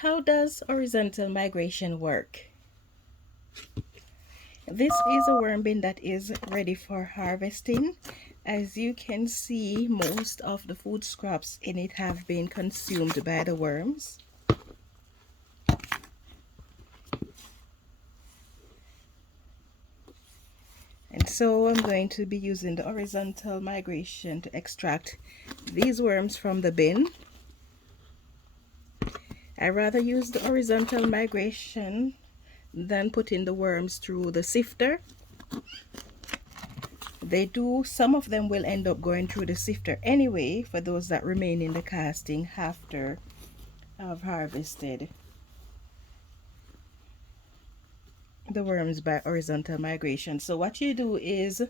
How does horizontal migration work? This is a worm bin that is ready for harvesting. As you can see, most of the food scraps in it have been consumed by the worms. And so I'm going to be using the horizontal migration to extract these worms from the bin. I rather use the horizontal migration than putting the worms through the sifter. Some of them will end up going through the sifter anyway for those that remain in the casting after I've harvested the worms by horizontal migration. So what you do is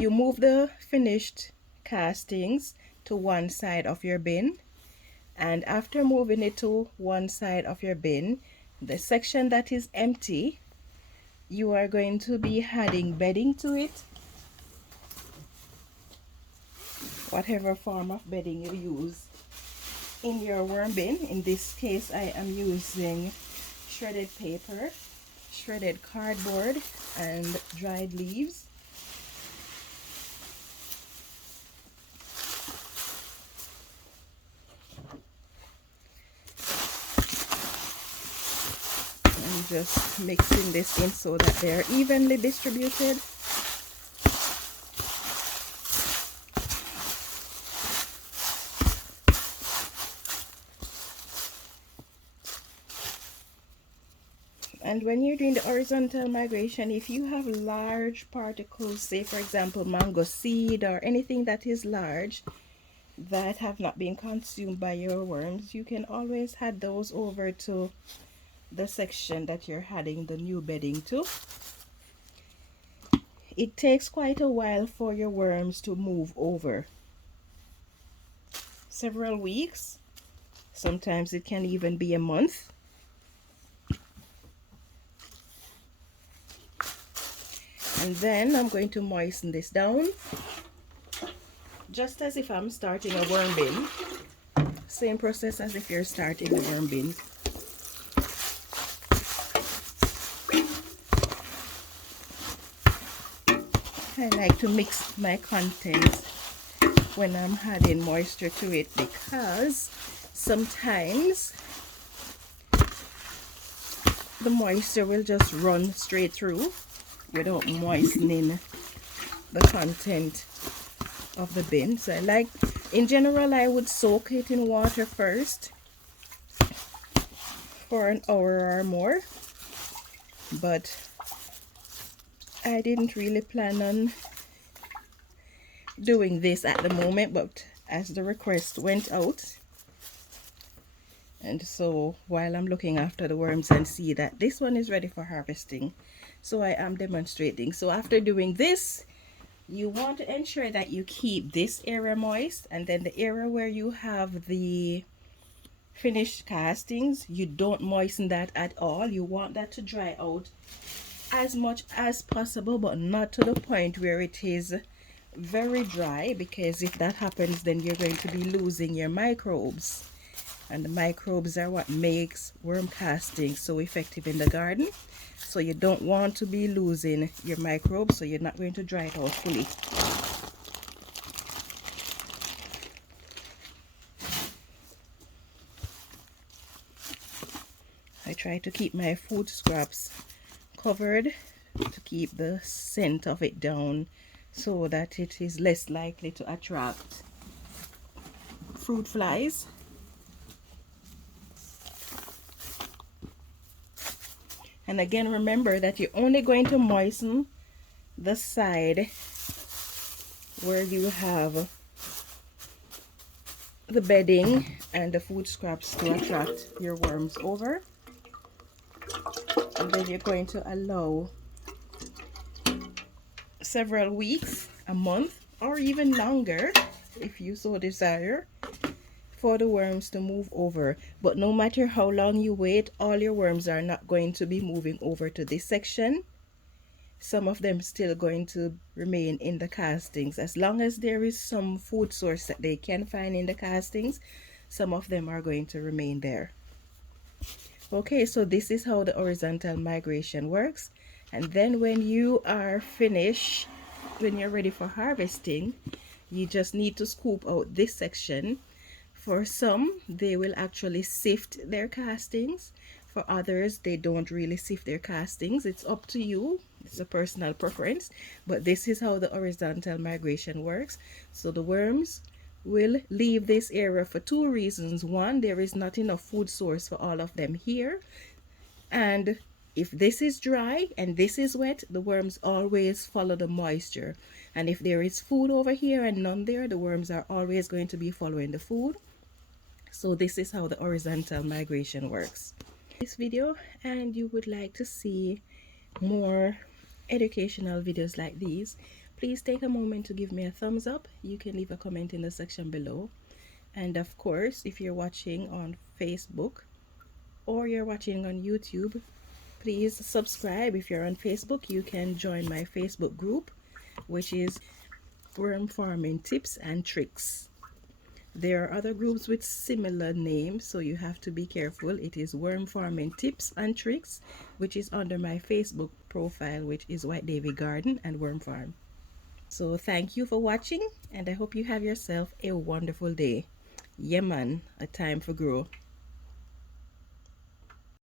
you move the finished castings to one side of your bin, and after moving it to one side of your bin, the section that is empty, you are going to be adding bedding to it, whatever form of bedding you use in your worm bin. In this case, I am using shredded paper, shredded cardboard, and dried leaves. I'm just mixing this in so that they're evenly distributed. And when you're doing the horizontal migration, if you have large particles, say for example mango seed or anything that is large that have not been consumed by your worms, you can always add those over to the section that you're adding the new bedding to. It takes quite a while for your worms to move over, several weeks, sometimes it can even be a month. And then I'm going to moisten this down just as if I'm starting a worm bin. Same process as if you're starting a worm bin. I like to mix my contents when I'm adding moisture to it, because sometimes the moisture will just run straight through without moistening the content of the bin. So in general, I would soak it in water first for an hour or more, but I didn't really plan on doing this at the moment, but as the request went out, and so while I'm looking after the worms and see that this one is ready for harvesting, so I am demonstrating. So after doing this, you want to ensure that you keep this area moist, and then the area where you have the finished castings, you don't moisten that at all. You want that to dry out as much as possible, but not to the point where it is very dry, because if that happens, then you're going to be losing your microbes, and the microbes are what makes worm casting so effective in the garden. So you don't want to be losing your microbes, so you're not going to dry it out fully. I try to keep my food scraps covered to keep the scent of it down, so that it is less likely to attract fruit flies. And again, remember that you're only going to moisten the side where you have the bedding and the food scraps to attract your worms over. And then you're going to allow several weeks, a month, or even longer if you so desire, for the worms to move over. But no matter how long you wait, all your worms are not going to be moving over to this section. Some of them still going to remain in the castings. As long as there is some food source that they can find in the castings, some of them are going to remain there. Okay, so this is how the horizontal migration works. And then when you are finished, when you're ready for harvesting, you just need to scoop out this section. For some, they will actually sift their castings. For others, they don't really sift their castings. It's up to you. It's a personal preference. But this is how the horizontal migration works. So the worms will leave this area for two reasons. One, there is not enough food source for all of them here. And if this is dry and this is wet, the worms always follow the moisture. And if there is food over here and none there, the worms are always going to be following the food. So this is how the horizontal migration works. This video, and you would like to see more educational videos like these, please take a moment to give me a thumbs up. You can leave a comment in the section below. And of course, if you're watching on Facebook or you're watching on YouTube, please subscribe. If you're on Facebook, you can join my Facebook group, which is Worm Farming Tips and Tricks. There are other groups with similar names, so you have to be careful. It is Worm Farming Tips and Tricks, which is under my Facebook profile, which is White Davy Garden and Worm Farm. So thank you for watching, and I hope you have yourself a wonderful day. Yeah man, a time for grow.